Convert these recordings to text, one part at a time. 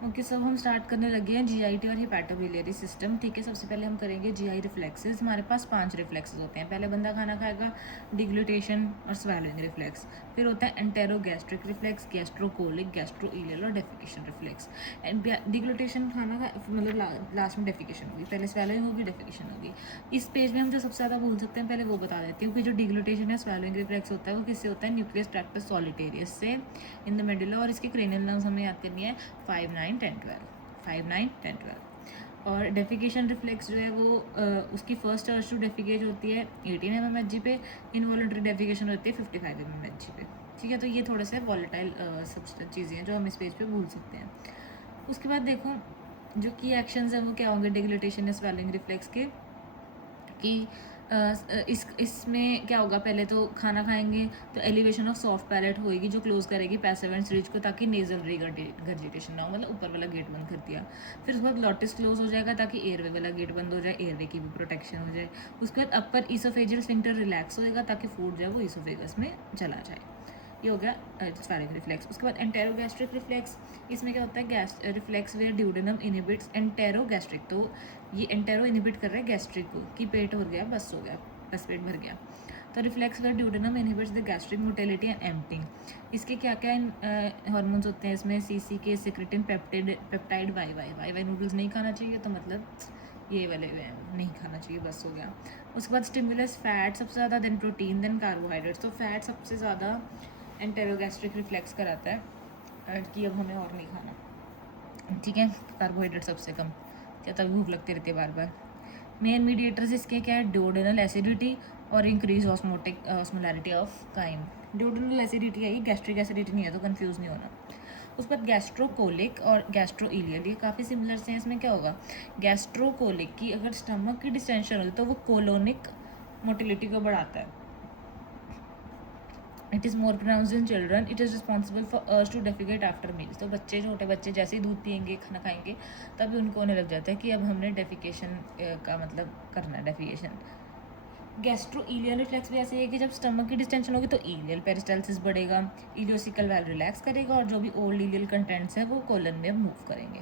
Okay, सब हम start करने लगे हैं जीआईटी और हिपैटोबिलियरी सिस्टम। ठीक है, सबसे पहले हम करेंगे जीआई रिफ्लेक्सेस। हमारे पास 5 रिफ्लेक्सेस होते हैं। पहले बंदा खाना खाएगा, डिग्लूटेशन और स्वैलोइंग रिफ्लेक्स। फिर होता है एंटेरोगैस्ट्रिक रिफ्लेक्स, गैस्ट्रोकोलिक, गैस्ट्रोइलियल और डेफिकेशन रिफ्लेक्स। डिग्लूटेशन खाना खा मतलब लास्ट में डेफिकेशन होगी, पहले स्वैलोइंग होगी, डेफिकेशन होगी। इस पेज में हम जो सबसे ज़्यादा भूल सकते हैं पहले वो बता देती हूँ कि जो डिग्लूटेशन या स्वैलोइंग रिफ्लेक्स होता है वो किससे होता है, न्यूक्लियस ट्रैक्टस सॉलिटेरियस से इन द मेडुला। और इसके क्रेनियल नर्व्स हमें याद करनी है 5, 9, 10, 12, 5, 9, 10, 12। और डेफिकेशन रिफ्लेक्स जो है वो उसकी फर्स्ट अर्ज टू डेफिकेट होती है 18 mmHg पे, इनवॉलंटरी डेफिकेशन होती है 55 mmHg पे। ठीक है, तो ये थोड़े से वॉलेटाइल सब चीज़ें हैं जो हम इस पेज पे भूल सकते हैं। उसके बाद देखो जो की एक्शंस हैं वो क्या होंगे डिग्लूटेशन या स्वेलिंग रिफ्लेक्स के, कि इसमें क्या होगा, पहले तो खाना खाएंगे तो एलिवेशन ऑफ सॉफ्ट पैलेट होएगी जो क्लोज करेगी पैसिव एंड रिज को, ताकि नेजल रिगर्जिटेशन ना हो, मतलब ऊपर वाला गेट बंद कर दिया। फिर उसके बाद ग्लॉटिस क्लोज हो जाएगा ताकि एयरवे वाला गेट बंद हो जाए, एयरवे की भी प्रोटेक्शन हो जाए। उसके बाद अपर ईसोफेजियल स्फिंक्टर रिलैक्स होएगा ताकि फूड जो है वो ईसोफेगस में चला जाए। ये हो गया स्फेरिक रिफ्लेक्स। उसके बाद एंटेरोगैस्ट्रिक रिफ्लेक्स, इसमें क्या होता है gas reflex where duodenum inhibits enterogastric. तो ये एंटेरो इनहिबिट कर रहा है गैस्ट्रिक को कि पेट हो गया, बस हो गया, बस पेट भर गया। तो reflex where duodenum inhibits the gastric motility and emptying. इसके क्या क्या हार्मोन्स होते हैं इसमें, CCK, secretin, peptide, Y Y. Y Wai noodles नहीं खाना चाहिए, तो मतलब ये वाले नहीं खाना चाहिए, बस हो गया। उसके बाद स्टिमुलस फैट सबसे ज़्यादा, देन प्रोटीन, देन कार्बोहाइड्रेट्स। तो फैट सबसे ज़्यादा एंटेरोगैस्ट्रिक रिफ्लेक्स कराता है कि अब हमें और नहीं खाना। ठीक है, कार्बोहाइड्रेट सबसे कम, क्या तभी भूख लगती रहती है बार बार। मेन मीडिएटर्स इसके क्या है, ड्यूडेनल एसिडिटी और increase osmotic osmolarity of chyme. Duodenal acidity है, ये गैस्ट्रिक एसिडिटी नहीं है, तो कंफ्यूज नहीं होना। उसके बाद गैस्ट्रोकोलिक और गैस्ट्रोइलियल, ये काफ़ी सिमिलर से हैं। इसमें क्या होगा, गैस्ट्रोकोलिक की अगर स्टमक की डिस्टेंशन होती है तो वो कोलोनिक मोटिलिटी को बढ़ाता है। It is more pronounced in children. It is responsible for urge to defecate after meals. तो बच्चे, छोटे बच्चे जैसे ही दूध पियेंगे, खाना खाएंगे, तभी उनको होने लग जाता है कि अब हमने डेफिकेशन का मतलब करना है, डेफिकेशन। गैस्ट्रोइलियल रिफ्लेक्स भी ऐसे है कि जब स्टमक की डिस्टेंशन होगी तो इलियल पेरिस्टाल्सिस बढ़ेगा, इलियोसिकल वाल्व रिलैक्स करेगा और जो भी ओल्ड इलियल कंटेंट्स है वो कोलन में मूव करेंगे।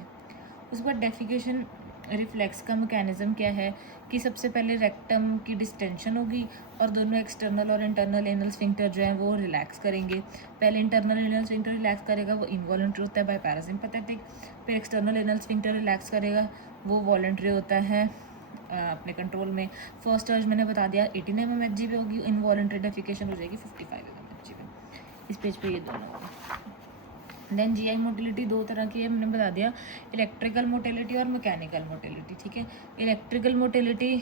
उसके बाद डेफिकेशन रिफ्लेक्स का मैकेनिज्म क्या है कि सबसे पहले रेक्टम की डिस्टेंशन होगी और दोनों एक्सटर्नल और इंटरनल एनल स्फिंक्टर जो है वो रिलैक्स करेंगे। पहले इंटरनल एनल स्फिंक्टर रिलैक्स करेगा, वो इनवॉलंटरी होता है बाय पैरासिम्पैथेटिक। फिर एक्सटर्नल एनल स्फिंक्टर रिलैक्स करेगा, वो वॉलंटरी होता है अपने कंट्रोल में। फर्स्ट अर्ज मैंने बता दिया 18 mmHg पे होगी, इनवॉलंटरी डेफिकेशन हो जाएगी 55 mmHg पे। इस पेज पे ये दोनों होंगे। देन जीआई मोटिलिटी दो तरह की है, मैंने बता दिया, इलेक्ट्रिकल मोटिलिटी और मैकेनिकल मोटिलिटी। ठीक है, इलेक्ट्रिकल मोटिलिटी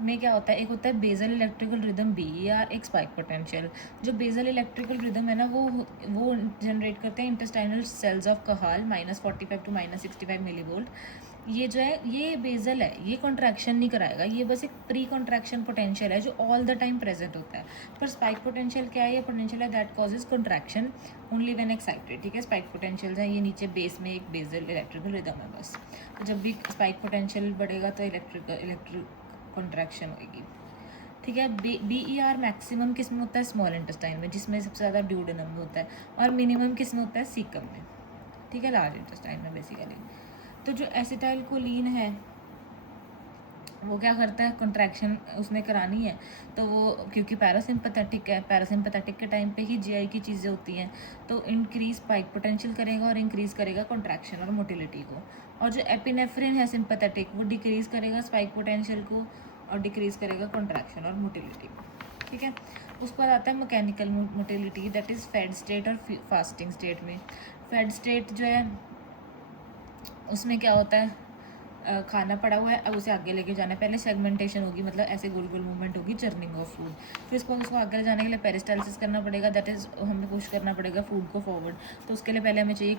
में क्या होता है, एक होता है बेजल इलेक्ट्रिकल रिदम BER, एक स्पाइक पोटेंशियल। जो बेजल इलेक्ट्रिकल रिदम है ना वो जनरेट करते हैं इंटेस्टाइनल सेल्स ऑफ कहाल -45 to -65 मिलीवोल्ट। ये जो है ये बेजल है, ये कॉन्ट्रैक्शन नहीं कराएगा, ये बस एक प्री कॉन्ट्रैक्शन पोटेंशियल है जो ऑल द टाइम प्रेजेंट होता है। पर स्पाइक पोटेंशियल क्या है, ये पोटेंशियल है that causes contraction only when excited. ठीक है, स्पाइक पोटेंशियल है, ये नीचे बेस में एक बेजल इलेक्ट्रिकल रिदम है बस। तो जब भी स्पाइक पोटेंशियल बढ़ेगा तो इलेक्ट्रिक कॉन्ट्रैक्शन होगी। ठीक है, BER मैक्सिमम किस में होता है, स्मॉल इंटेस्टाइन में, जिसमें सबसे ज़्यादा ड्यूडेनम में होता है, और मिनिमम किस में होता है, सीकम में। ठीक है, लार्ज इंटेस्टाइन में बेसिकली। तो जो एसिटाइल कोलिन है वो क्या करता है, कॉन्ट्रैक्शन उसने करानी है तो वो, क्योंकि पैरासिम्पैथेटिक है, पैरासिम्पैथेटिक के टाइम पे ही जीआई की चीज़ें होती हैं, तो इंक्रीज स्पाइक पोटेंशियल करेगा और इंक्रीज़ करेगा कॉन्ट्रैक्शन और मोटिलिटी को। और जो एपिनेफ्रिन है सिंपैथेटिक, वो डिक्रीज़ करेगा स्पाइक पोटेंशियल को और डिक्रीज़ करेगा कॉन्ट्रैक्शन और मोटिलिटी। ठीक है, उसके बाद आता है mechanical motility, that is fed state और फास्टिंग स्टेट में। फेड स्टेट जो है उसमें क्या होता है, खाना पड़ा हुआ है, अब उसे आगे लेके जाना है। पहले सेगमेंटेशन होगी, मतलब ऐसे गोल गोल मूवमेंट होगी, चर्निंग ऑफ फूड। फिर उसको आगे ले जाने के लिए पेरिस्टाल्सिस करना पड़ेगा, दैट इज़ हमें पुश करना पड़ेगा फूड को फॉरवर्ड। तो उसके लिए पहले हमें चाहिए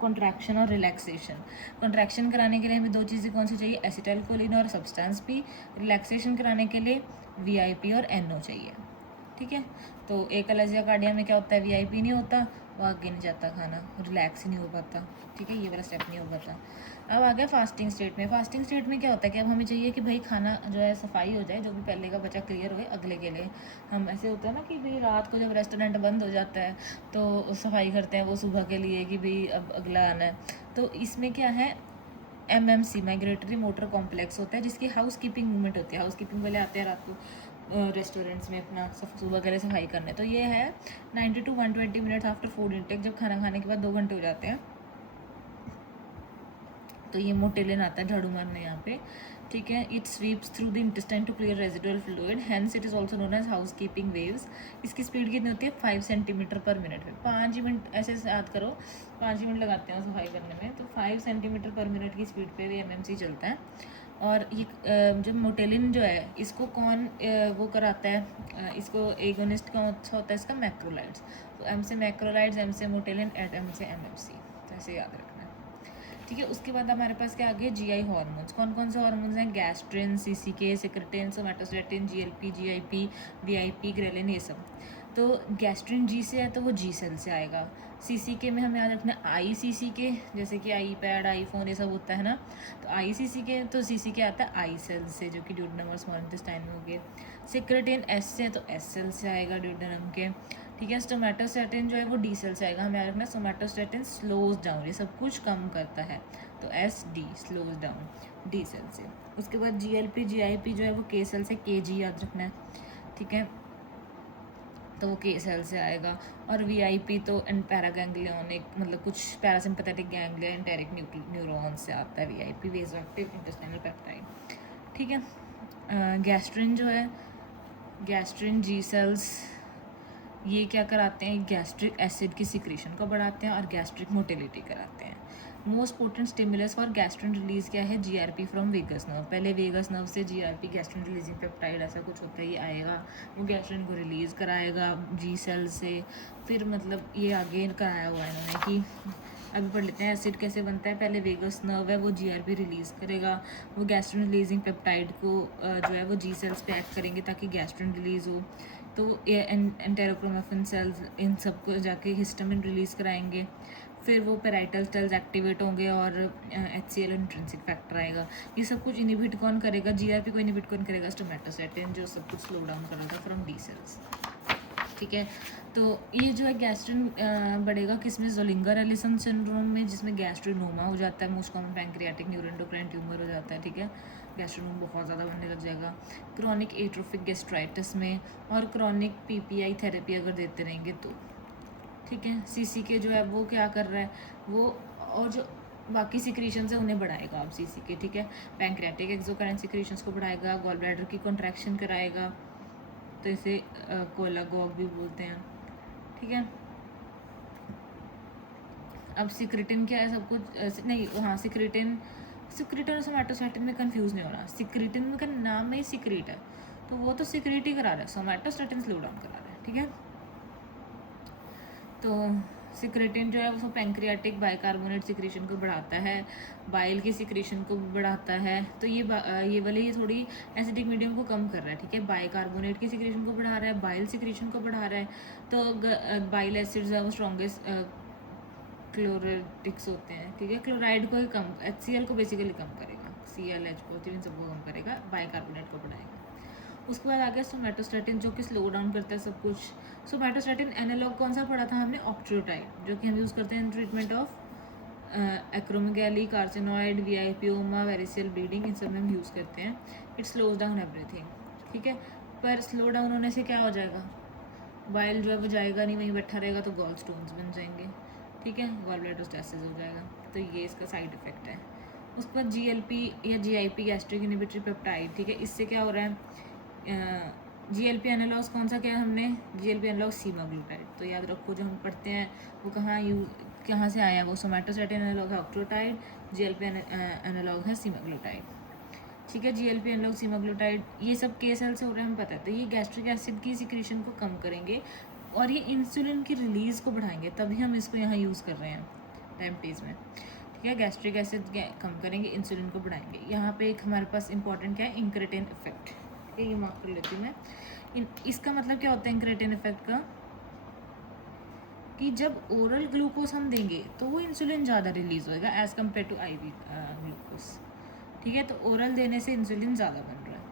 कॉन्ट्रैक्शन और रिलैक्सेशन। कॉन्ट्रैक्शन कराने के लिए हमें दो चीज़ें कौन सी चाहिए, एसिटाइलकोलिन और सब्सटेंस पी। रिलैक्सेशन कराने के लिए VIP और NO चाहिए। ठीक है। तो एकलज्या कार्डिया में क्या होता है, वीआईपी नहीं होता, वो आगे नहीं जाता, खाना रिलैक्स नहीं हो पाता, ठीक है, ये वाला स्टेप नहीं हो पाता। अब आ गया फास्टिंग स्टेट में। फास्टिंग स्टेट में क्या होता है कि अब हमें चाहिए कि भाई खाना जो है सफाई हो जाए, जो भी पहले का बचा क्लियर हो अगले के लिए। हम ऐसे होता है ना कि भाई रात को जब रेस्टोरेंट बंद हो जाता है तो सफाई करते हैं वो सुबह के लिए कि भाई अब अगला आना है। तो इसमें क्या है, एमएमसी माइग्रेटरी मोटर कॉम्प्लेक्स होता है, जिसकी हाउस कीपिंग मूवमेंट होती है। हाउस कीपिंग वाले आते हैं रात को रेस्टोरेंट्स में अपना सुबह के लिए सफाई करने। तो ये है 90 to 120 minutes after food intake, जब खाना खाने के बाद 2 घंटे हो जाते हैं तो ये मोटेलिन आता है झाड़ू मारने यहाँ पे, ठीक है। It sweeps through the intestine to clear residual fluid, hence it is also known as housekeeping waves. इसकी स्पीड कितनी होती है, 5 सेंटीमीटर पर मिनट में। 5 मिनट ऐसे याद करो, 5 मिनट लगाते हैं सफाई करने में, तो 5 सेंटीमीटर पर मिनट की स्पीड पे भी एमएमसी चलता है। और ये जो मोटेलिन जो है इसको कौन वो कराता है, इसको एगोनिस्ट कौन सा होता है इसका, मैक्रोलाइड्स। तो एम से मैक्रोलाइड्स, एम से मोटेलिन, एम से एमएमसी, तो ऐसे याद रखना है, ठीक है। उसके बाद हमारे पास क्या आ गया, जीआई हार्मोन्स। कौन कौन से हार्मोन्स हैं, gastrin, सीसीके, secretin, somatostatin, GLP, GIP, VIP, ghrelin, ये सब। तो गैस्ट्रिन जी से है तो वो जी सेल से आएगा। सीसीके में हमें याद रखना आई सीसीके, जैसे कि आई पैड, आईफोन, ये सब होता है ना, तो आई सीसीके, तो सीसीके आता है आई सेल से, जो कि ड्यूडेनम और स्मॉल इंटेस्टाइन में हो गए। सिक्रेटिन एस से, तो एस सेल से आएगा ड्यूडेनम के, ठीक है। सोमैटोस्टेटिन जो है वो डी सेल से आएगा, हमें याद रखना सोमैटोस्टेटिन स्लोज डाउन, ये सब कुछ कम करता है, तो S D slows down D cell से। उसके बाद जीएलपी जीआईपी जो है वो के सेल से, के जी याद रखना है, ठीक है, तो वो के सेल से आएगा। और वीआईपी तो पैरागैंग्लियोनिक, मतलब कुछ पैरासिम्पैथेटिक गैंग्लिया एंटेरिक न्यूरॉन से आता है वीआईपी, वेसोएक्टिव इंटेस्टाइनल पेप्टाइड, ठीक है। गैस्ट्रिन जो है, गैस्ट्रिन जी सेल्स ये क्या कराते हैं, गैस्ट्रिक एसिड की सिक्रीशन को बढ़ाते हैं और गैस्ट्रिक मोटिलिटी कराते हैं। Most potent stimulus for gastrin release क्या है, जीआरपी फ्रॉम वेगस नर्व। पहले वेगस नर्व से जीआरपी, गैस्ट्रिन रिलीजिंग पेप्टाइड ऐसा कुछ होता है, ये आएगा, वो गैस्ट्रिन को रिलीज़ कराएगा जी सेल से। फिर मतलब ये आगे कराया हुआ है इन्होंने कि अभी पढ़ लेते हैं एसिड कैसे बनता है। पहले वेगस नर्व है वो जीआरपी रिलीज़ करेगा, वो गैस्ट्रिन रिलीजिंग पेप्टाइड को जो है वो जी सेल्स पे एक्ट करेंगे ताकि गैस्ट्रिन रिलीज़ हो। तो ये एंटेरोक्रोमेफिन सेल्स इन सबको जाके हिस्टामिन रिलीज़ कराएंगे। फिर वो पेराइटल सेल्स एक्टिवेट होंगे और HCl इंट्रिंसिक फैक्टर आएगा। ये सब कुछ इनिबिट कौन करेगा, जीआरपी को इनिबिट कौन करेगा, सोमैटोस्टेटिन, जो सब कुछ स्लो डाउन करेगा फ्रॉम डी सेल्स, ठीक है। तो ये जो है गैस्ट्रिन बढ़ेगा किस में, ज़ोलिंगर एलिसन सिंड्रोम में, जिसमें गैस्ट्रिनोमा हो जाता है, most common pancreatic neuroendocrine tumour हो जाता है, ठीक है, गैस्ट्रिनोम बहुत ज़्यादा बनने लग जाएगा। क्रॉनिक एट्रोफिक गैस्ट्राइटिस में, और क्रॉनिक पीपीआई थेरेपी अगर देते रहेंगे तो, ठीक है। सीसीके जो है वो क्या कर रहा है, वो और जो बाकी सिक्रीशंस है उन्हें बढ़ाएगा आप सीसीके, ठीक है। पैंक्रियाटिक एक्सोक्राइन सिक्रीशंस को बढ़ाएगा, गॉल ब्लैडर की कॉन्ट्रैक्शन कराएगा, तो इसे कोलागॉग भी बोलते हैं, ठीक है। अब सिक्रेटिन क्या है, सब कुछ नहीं, हाँ सिक्रेटिन, सिक्रेटिन और सोमैटोस्टेटिन में कंफ्यूज नहीं होना। सिक्रेटिन का नाम में ही सिक्रेट है, तो वो तो सिक्रेट ही करा रहा है, सोमैटोस्टेटिन स्लो डाउन करा रहा है, ठीक है। तो सिक्रेटिन जो है वो पैंक्रियाटिक बाइकार्बोनेट सिक्रीशन को बढ़ाता है, बाइल की सिक्रीशन को बढ़ाता है। तो ये वाली ये थोड़ी एसिडिक मीडियम को कम कर रहा है, ठीक है। बाइकार्बोनेट की सिक्रीशन को बढ़ा रहा है, बाइल सिक्रीशन को बढ़ा रहा है। तो बाइल एसिड्स है वो स्ट्रॉन्गेस्ट क्लोरेटिक्स होते हैं, ठीक है। क्लोराइड को ही कम, HCl को बेसिकली कम करेगा, Cl H इन सबको कम करेगा, बाइकार्बोनेट को बढ़ाएगा। उसके बाद आ गया सोमैटोस्टेटिन, जो कि स्लो डाउन करता है सब कुछ। सोमैटोस्टेटिन एनालॉग कौन सा पढ़ा था हमने, ऑक्ट्रोटाइड, जो कि हम यूज़ करते हैं in treatment of acromegaly, carcinoid, VIPoma, variceal bleeding, इन सब में हम यूज़ करते हैं। इट स्लोज डाउन एवरीथिंग, ठीक है। पर स्लो डाउन होने से क्या हो जाएगा, बाइल जो है वो जाएगा नहीं, वहीं बैठा रहेगा, तो गॉल स्टोन्स बन जाएंगे, ठीक है, गॉल ब्लैडरोस्टेसिस हो जाएगा। तो ये इसका साइड इफेक्ट है। उसके बाद जीएलपी या जीआईपी, गैस्ट्रिक इनहिबिटरी पेप्टाइड, ठीक है। इससे क्या हो रहा है, जीएलपी एनालॉग्स कौन सा क्या है हमने, जीएलपी एनालॉग सीमाग्लूटाइड। तो याद रखो जो हम पढ़ते हैं वो कहाँ से आया, वो सोमैटोस्टेटिन एनालॉग है ऑक्ट्रोटाइड, जीएलपी एनालॉग है सीमाग्लूटाइड, ठीक है। जीएलपी एनालॉग सीमाग्लूटाइड ये सब के सेल से हो रहा है, हम पता है। तो ये गैस्ट्रिक एसिड की सिक्रीशन को कम करेंगे और ये इंसुलिन की रिलीज़ को बढ़ाएंगे, तभी हम इसको यहाँ यूज़ कर रहे हैं डायबिटीज़ में, ठीक है। गैस्ट्रिक एसिड कम करेंगे, इंसुलिन को बढ़ाएंगे। यहाँ पे एक हमारे पास इंपॉर्टेंट क्या है, इंक्रेटिन इफेक्ट, के ये मार्क कर लेती हूँ मैं। इसका मतलब क्या होता है इंक्रेटिन इफेक्ट का, कि जब ओरल ग्लूकोज हम देंगे तो वो इंसुलिन ज़्यादा रिलीज होएगा as compared to IV glucose. ठीक है, तो ओरल देने से इंसुलिन ज़्यादा बन रहा है,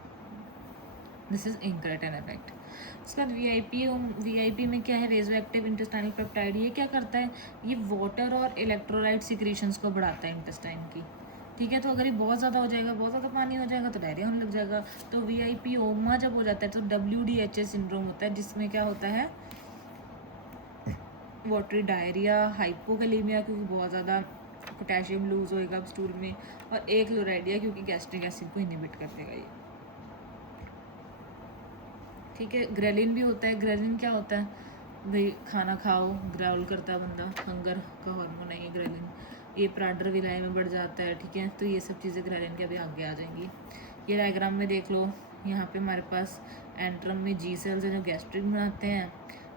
दिस इज इंक्रेटिन इफेक्ट। उसके बाद VIP में क्या है, वेजो एक्टिव इंटेस्टाइनल पेप्टाइड। ये क्या करता है, ये वाटर और इलेक्ट्रोलाइट सिक्रीशंस को बढ़ाता है इंटेस्टाइन की। ठीक है, तो अगर ये बहुत ज़्यादा हो जाएगा, बहुत ज़्यादा पानी हो जाएगा तो डायरिया होने लग जाएगा। तो VIP ओमा जब हो जाता है तो WDHA सिंड्रोम होता है, जिसमें क्या होता है वाटरी डायरिया, हाइपोकैलीमिया क्योंकि बहुत ज़्यादा पोटेशियम लूज होएगा स्टूल में, और एक क्लोराइडिया क्योंकि गैस्ट्रिक एसिड को इनहिबिट कर देगा ये। ठीक है, ग्रेलिन भी होता है। ग्रेलिन क्या होता है भाई, खाना खाओ ग्राउल करता है बंदा, हंगर का हार्मोन है ये ग्रेलिन, ये प्राडर विलाय में बढ़ जाता है। ठीक है, तो ये सब चीज़ें ग्रेलिन के अभी आगे आ जाएंगी। ये डायग्राम में देख लो, यहाँ पे हमारे पास एंट्रम में G सेल्स हैं जो गैस्ट्रिक बनाते हैं,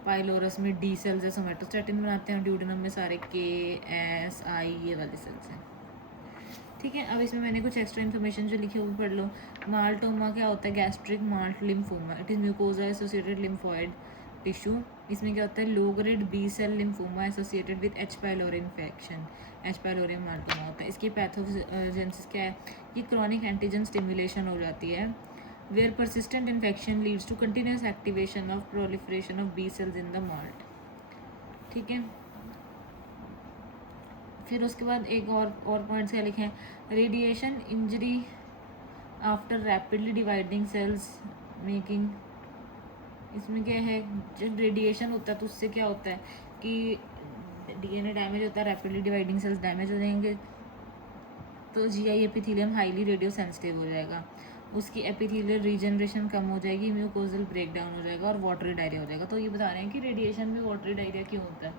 पाइलोरस में D सेल्स है सोमेटोस्टेटिन बनाते हैं, और ड्यूडेनम में सारे KSI ये वाले सेल्स हैं। ठीक है, अब इसमें मैंने कुछ एक्स्ट्रा इन्फॉर्मेशन जो लिखी है वो पढ़ लो। माल्टोमा क्या होता है, gastric MALT lymphoma, it is mucosa associated lymphoid tissue. इसमें क्या होता है, low grade B cell lymphoma associated with H pylori infection, H pylori maltoma होता है। इसकी पैथोजेनेसिस क्या है, ये क्रॉनिक एंटीजन स्टिमुलेशन हो जाती है, where persistent infection leads to continuous activation of proliferation of B cells in the MALT. ठीक है, फिर उसके बाद एक और पॉइंट्स क्या लिखे हैं, radiation injury after rapidly dividing cells making. इसमें क्या है, जब रेडिएशन होता है तो उससे क्या होता है कि DNA डैमेज होता है, रैपिडली डिवाइडिंग सेल्स डैमेज हो जाएंगे, तो GI epithelium highly radio sensitive हो जाएगा, उसकी एपिथेलियल रीजनरेशन कम हो जाएगी, म्यूकोजल ब्रेक डाउन हो जाएगा और वाटरी डायरिया हो जाएगा। तो ये बता रहे हैं कि रेडिएशन में वाटरी डायरिया क्यों होता है,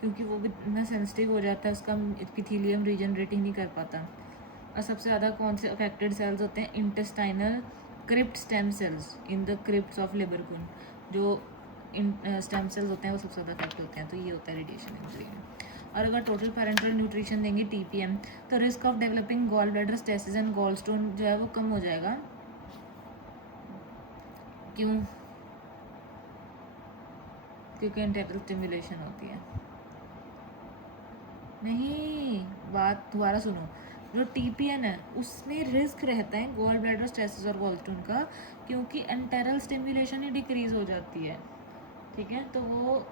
क्योंकि वो भी इतना सेंसिटिव हो जाता है, उसका एपिथेलियम रीजनरेटिंग नहीं कर पाता। और सबसे ज़्यादा कौन से अफेक्टेड सेल्स होते हैं, intestinal crypt stem cells in the crypts of Lieberkuhn, जो स्टेम सेल्स होते हैं वो सबसे ज़्यादा अफेक्ट होते हैं। तो ये होता है रेडिएशन इंजरी में। और अगर टोटल पैरेंटल न्यूट्रिशन देंगे TPM, तो risk of developing gall bladder stasis and gall stone जो है वो कम हो जाएगा। क्यों, क्योंकि इंटेग्रल स्टिमुलेशन होती है। नहीं, बात दोबारा सुनो, जो TPN है उसमें रिस्क रहता है गॉल ब्लैडर स्टेसिस और गॉल स्टोन का, क्योंकि एंटेरल स्टिमुलेशन ही डिक्रीज हो जाती है। ठीक है, तो वो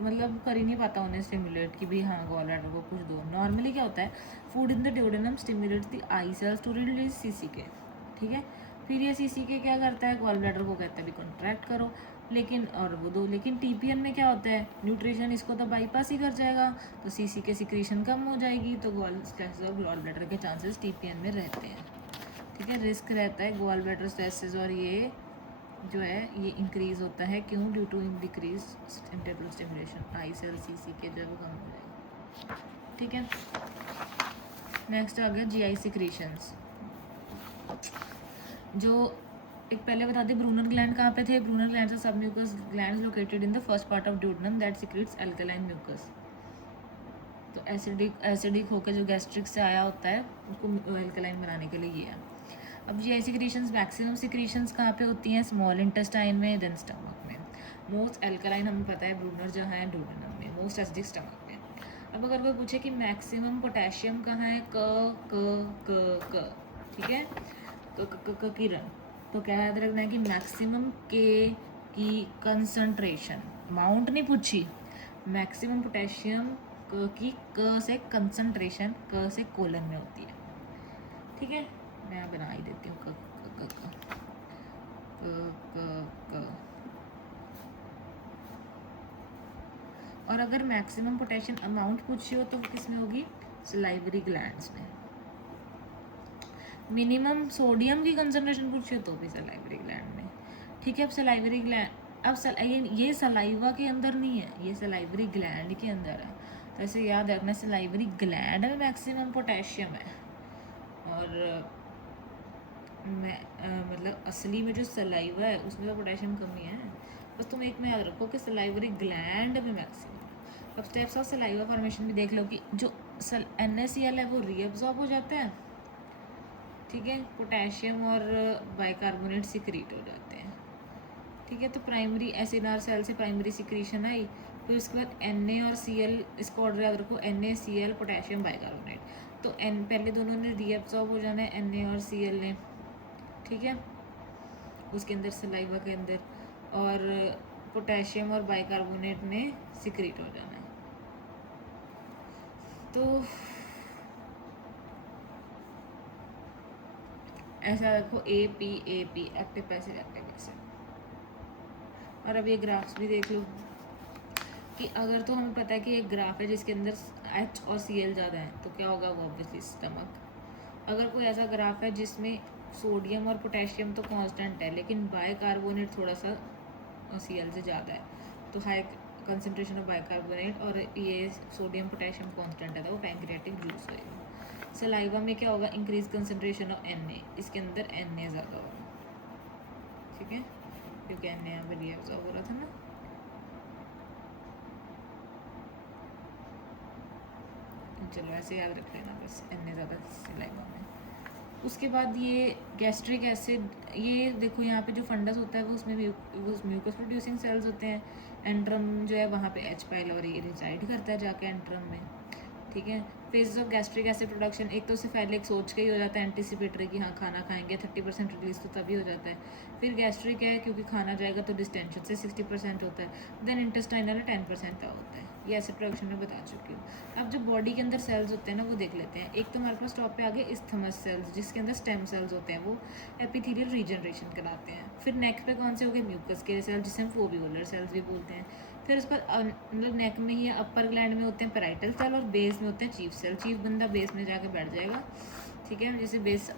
मतलब कर ही नहीं पाता उन्हें स्टिमुलेट कि भी हाँ गॉल ब्लैडर को कुछ दो। नॉर्मली क्या होता है, food in the duodenum stimulates the I cells to release CCK। ठीक है, फिर ये CCK क्या करता है, गॉल ब्लैडर को कहता है भी कॉन्ट्रैक्ट करो, लेकिन और वो दो। लेकिन TPN में क्या होता है, न्यूट्रिशन इसको तो बाईपास ही कर जाएगा, तो CCK सिक्रीशन कम हो जाएगी, तो गॉल स्टेसिस और गॉल ब्लैडर के चांसेस TPN में रहते हैं। ठीक है, रिस्क रहता है गॉल ब्लैडर स्टेसिस और ये जो है ये इंक्रीज होता है, क्यों, due to decrease integral stimulation, I cell CCK जो है वो कम हो जाएगी। ठीक है, नेक्स्ट आ गया GI सिक्रीशंस। जो एक पहले बता दें, ब्रूनर ग्लैंड कहाँ पे थे, Brunner gland sub mucus glands located in the first part of duodenum that secretes alkaline mucus. तो एसिडिक होकर जो गैस्ट्रिक से आया होता है उसको अल्कलाइन बनाने के लिए ये है। अब GI सिक्रीशंस मैक्सिमम सिक्रीशंस कहाँ पे होती हैं, स्मॉल इंटेस्टाइन में, देन स्टमक में। मोस्ट अल्कलाइन हमें पता है ब्रूनर जो है ड्यूडेनम में, मोस्ट एसिडिक स्टमक में। अब अगर कोई पूछे कि मैक्सिमम पोटेशियम कहाँ है, क ठीक है, क किरण, तो क्या याद रखना है कि मैक्सिमम के की कंसंट्रेशन, अमाउंट नहीं पूछी, मैक्सिमम पोटेशियम की क से कंसंट्रेशन क से कोलन में होती है। ठीक है, मैं यहाँ बना ही देती हूँ क क क क क। और अगर मैक्सिमम पोटेशियम अमाउंट पूछी हो तो किस में होगी, सलाइवरी ग्लैंड्स में। मिनिमम सोडियम की कंसंट्रेशन पूछी हो तो भी सलाइवरी ग्लैंड में। ठीक है, अब सलाइवरी ग्लैंड, अब ये सलाइवा के अंदर नहीं है, ये सलाइवरी ग्लैंड के अंदर है, तो ऐसे याद रखना सलाइवरी ग्लैंड में मैक्सिमम पोटेशियम है, और मतलब असली में जो सलाइवा है उसमें तो पोटेशियम कमी है। बस तुम एक में याद रखो कि सलाइवरी ग्लैंड में मैक्सिमम। अब स्टेप्स ऑफ सलाइवा फॉर्मेशन भी देख लो कि जो NaCl है वो रीअब्जॉर्ब हो जाता है। ठीक है, पोटेशियम और बाइकार्बोनेट सिक्रीट हो जाते हैं। ठीक है, तो प्राइमरी एसिनार सेल से प्राइमरी सिक्रीशन आई, फिर उसके बाद Na और Cl, इसको ऑर्डर याद रखो, NaCl पोटेशियम बाइकार्बोनेट। तो एन पहले दोनों ने रीएब्सॉर्ब हो जाना है, Na और Cl ने, ठीक है, उसके अंदर सलाइवा के अंदर, और पोटेशियम और बाइकार्बोनेट ने सिक्रीट हो जाना है। तो ऐसा रखो AP active passive active acid. और अब ये ग्राफ्स भी देख लो कि अगर तो हमें पता है कि एक ग्राफ है जिसके अंदर H और Cl ज़्यादा है तो क्या होगा, वो ऑब्वियसली स्टमक। अगर कोई ऐसा ग्राफ है जिसमें सोडियम और पोटेशियम तो कांस्टेंट है लेकिन बाइकार्बोनेट थोड़ा सा Cl से ज़्यादा है, तो हाई कंसनट्रेशन ऑफ बाइकार्बोनेट और ये सोडियम पोटेशियम कांस्टेंट है, तो वो पैंक्रियाटिक जूस होएगा। सलाइवा में क्या होगा, इंक्रीज कंसनट्रेशन ऑफ Na, इसके अंदर Na ज़्यादा होगा, ठीक है, क्योंकि Na यहाँ पर रीअब्सॉर्ब हो रहा था ना। चलो ऐसे याद रख लेना बस, Na ज़्यादा सलाइवा में। उसके बाद ये गैस्ट्रिक एसिड, ये देखो यहाँ पे जो फंडस होता है वो उसमें वो म्यूकस प्रोड्यूसिंग सेल्स होते हैं। एंट्रम जो है वहाँ पे H पाइलोरी रिसाइड करता है जाके एंट्रम में, ठीक है। Phases of gastric acid production, एक तो सिफेलिक सोच के ही हो जाता है, एंटिसिपेटरी कि हाँ खाना खाएंगे 30% रिलीज तो तभी हो जाता है। फिर गैस्ट्रिक है क्योंकि खाना जाएगा तो डिस्टेंशन से 60% होता है। देन इंटेस्टाइनल 10% का होता है। ये एसिड प्रोडक्शन में बता चुकी हूँ। अब जो बॉडी के अंदर सेल्स होते हैं ना वो देख लेते हैं। एक तो हमारे पास टॉप पे आगे इस्थमस सेल्स जिसके अंदर स्टेम सेल्स होते हैं, वो एपिथेलियल रीजनरेशन कराते हैं। फिर नेक पे कौन से हो गए, म्यूकस के सेल्स जिसे हम फोवियोलर सेल्स भी बोलते हैं। फिर उसके बाद मतलब नेक में ही अपर ग्लैंड में होते हैं पेराइटल सेल और बेस में होते हैं चीफ सेल। चीफ बंदा बेस में जाके बैठ जाएगा, ठीक है, जैसे बेस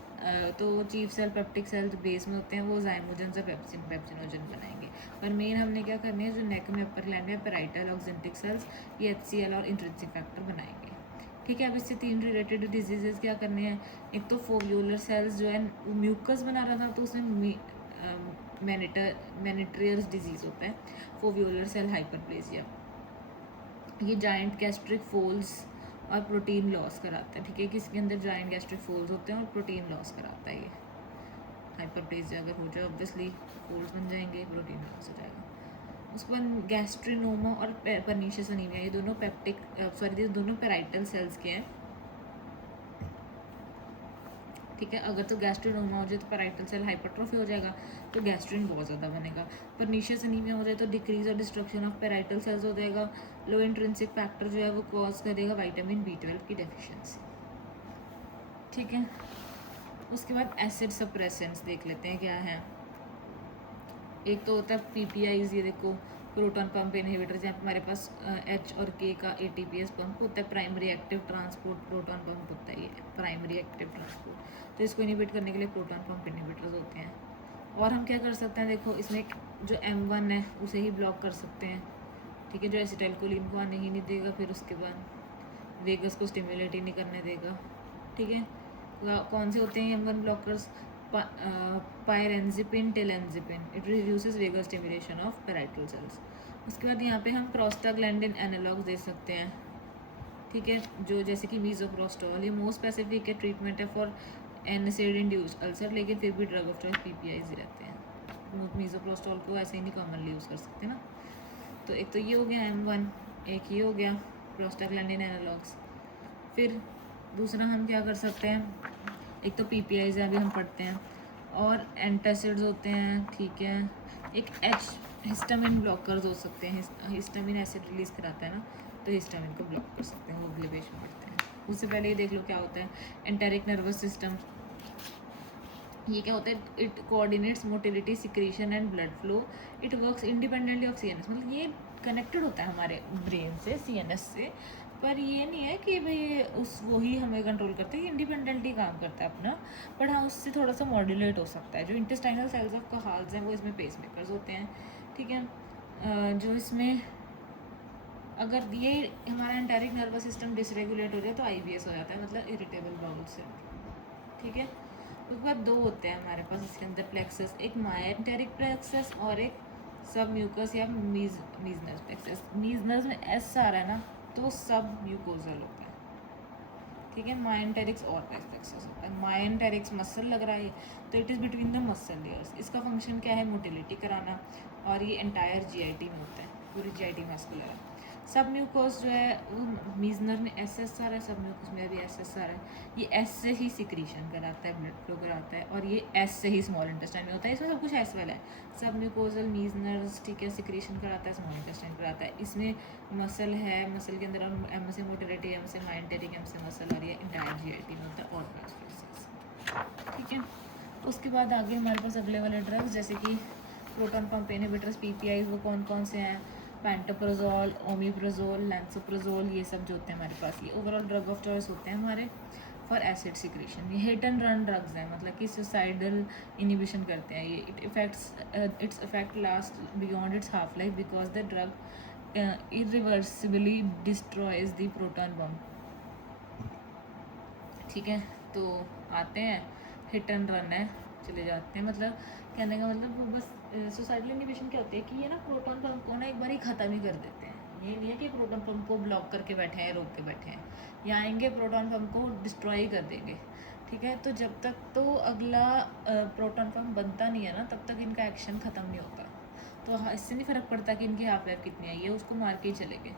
तो चीफ सेल पेप्टिक सेल जो बेस में होते हैं वो जाइमोजन से पेप्सिनोजन बनाएंगे। पर मेन हमने क्या करनी है, जो नेक में अपर ग्लैंड में पेराइटल ऑक्जेंटिक सेल्स ये HCl और इंट्रिंसिक फैक्टर बनाएंगे, ठीक है। अब इससे 3 रिलेटेड डिजीजेज क्या करने हैं। एक तो फोवियोलर सेल्स जो है म्यूकस बना रहा था तो उसमें मेनिट्रियर्स डिजीज़ होता है, फोवियोलर सेल हाइपरप्लेजिया। ये जाइंट गैस्ट्रिक फोल्स और प्रोटीन लॉस कराता है, ठीक है, किसके अंदर जाइंट गैस्ट्रिक फोल्स होते हैं और प्रोटीन लॉस कराता है। ये हाइपरप्लेजिया अगर हो जाए ऑब्वियसली फोल्स बन जाएंगे, प्रोटीन लॉस हो जाएगा। उसके बाद गैस्ट्रिनोमा और परनीशियस अनीमिया, ये दोनों ये दोनों पेराइटल सेल्स के हैं, ठीक है। अगर तो गैस्ट्रिनोमा हो जाए तो पेराइटल सेल हाइपरट्रोफी हो जाएगा तो गैस्ट्रिन बहुत ज़्यादा बनेगा। परनीशियस अनीमिया हो जाए तो डिक्रीज और डिस्ट्रक्शन ऑफ पेराइटल सेल्स हो जाएगा। लो इंट्रिंसिक फैक्टर जो है वो कॉज करेगा विटामिन B12 की डेफिशिएंसी, ठीक है। उसके बाद एसिड सप्रेसेंट्स देख लेते हैं क्या है। एक तो होता है PPIs, ये देखो प्रोटॉन पंप इनहिबिटर, जहाँ हमारे पास H और K का ATPase पंप होता है। Primary active transport proton pump होता है, ये प्राइमरी एक्टिव ट्रांसपोर्ट, तो इसको इनहिबिट करने के लिए प्रोटॉन पंप इनहिबिटर्स होते हैं। और हम क्या कर सकते हैं, देखो इसमें जो M1 है उसे ही ब्लॉक कर सकते हैं, ठीक है, जो एसिटाइलकोलिन को आने ही नहीं देगा, फिर उसके बाद वेगस को स्टिमुलेट ही नहीं करने देगा, ठीक है। कौन से होते हैं M1 blockers, pirenzepine telenzepine, it reduces vagus stimulation of parietal cells. उसके बाद यहाँ पे हम प्रोस्टाग्लैंडिन एनालॉग्स दे सकते हैं, ठीक है, जो जैसे कि मीजोप्रोस्टॉल, ये मोस्ट स्पेसिफिक है, ट्रीटमेंट है फॉर NSAID इंड्यूस्ड अल्सर, लेकिन फिर भी ड्रग ऑफ चॉइस PPIs ही रहते हैं। मीजोप्रोस्टॉल को ऐसे ही नहीं कॉमनली यूज़ कर सकते ना। तो एक तो ये हो गया M1, एक ये हो गया प्रोस्टाग्लैंडिन एनालॉग्स। फिर दूसरा हम क्या कर सकते हैं, एक तो PPIs अभी हम पढ़ते हैं, और एंटासिड्स होते हैं, ठीक है। एक हिस्टामिन ब्लॉकर्स हो सकते हैं, हिस्टामिन एसिड रिलीज कराता है ना, तो हिस्टामिन को ब्लॉक कर सकते हैं, वो अगले पेज में पढ़ते हैं। उससे पहले ये देख लो क्या होता है एंटेरिक नर्वस सिस्टम। ये क्या होता है, it coordinates motility, secretion and blood flow, it works independently of CNS, मतलब ये कनेक्टेड होता है हमारे ब्रेन से, CNS से, पर ये नहीं है कि भाई वही हमें कंट्रोल करते हैं, इंडिपेंडेंटली काम करता है अपना, बट हाँ उससे थोड़ा सा मॉड्यूलेट हो सकता है। जो इंटेस्टाइनल सेल्स ऑफ कहाल्स हैं वो इसमें पेसमेकर्स होते हैं, ठीक है। जो इसमें अगर ये हमारा एंटेरिक नर्वस सिस्टम डिसरेगुलेट हो जाए तो IBS हो जाता है, मतलब इरिटेबल बाउल सिंड्रोम, ठीक है। उसके बाद दो होते हैं हमारे पास इसके अंदर प्लेक्सस, एक मायंटेरिक प्लेक्सस और एक सब म्यूकस या मीजनस प्लेक्सस। मीजनस में S आ रहा है ना तो सब म्यूकोजल होता है, ठीक है। मायोटेरिक्स और रेफ्लेक्सेस होता है। मायोटेरिक्स मसल लग रहा है तो it is between the muscle layers. इसका फंक्शन क्या है, मोटिलिटी कराना, और ये एंटायर जीआईटी में होता है, पूरी जीआईटी मस्कुलर है। सब म्यूकोस जो है वो मीजनर में एसएसआर है, सब म्यूकोस में भी एसएसआर है। ये एस से ही सिक्रीशन कराता है, ब्लड फ्लो कराता है, और ये एस से ही स्मॉल इंटेस्टाइन में होता है। इसमें सब कुछ एस वाला है। सब म्यूकोजल मीजनर्स, ठीक है, सिक्रीशन कराता है, स्मॉल इंटेस्टाइन कराता है। इसमें मसल है, मसल के अंदर एम से मोटिलिटी, एम से मायोटेरिक, एम से मसल, और ये इंटायर जीआईटी में होता है, और ठीक है। उसके बाद आगे हमारे पास अगले वाले ड्रग्स जैसे कि प्रोटॉन पंप इनहिबिटर्स, पीपीआई, वो कौन कौन से हैं, पेंटोप्राजोल, ओमिप्राजोल, लैंसोप्राजोल, ये सब जो होते हैं हमारे पास, ये ओवरऑल ड्रग ऑफ चॉइस होते हैं हमारे फॉर एसिड सिक्रीशन। ये हिट एंड रन ड्रग्स हैं, मतलब कि सुसाइडल इनिबिशन करते हैं ये। Its effect last beyond it's half life because the drug irreversibly destroys the proton pump. ठीक है, तो आते हैं, हिट एंड रन है, चले जाते हैं। मतलब कहने का मतलब वो बस सुसाइडल इनिबिशन क्या होती है कि ये ना प्रोटॉन पंप को ना एक बार ही ख़त्म ही कर देते हैं। ये नहीं है कि प्रोटॉन पंप को ब्लॉक करके बैठे हैं, रोक के बैठे हैं, या आएंगे प्रोटॉन पंप को डिस्ट्रॉय ही कर देंगे। ठीक है, तो जब तक तो अगला प्रोटॉन पंप बनता नहीं है ना, तब तक इनका एक्शन ख़त्म नहीं होता। तो इससे नहीं फ़र्क पड़ता कि इनकी हाफ लाइफ कितनी आई है, उसको मार के ही चलेंगे।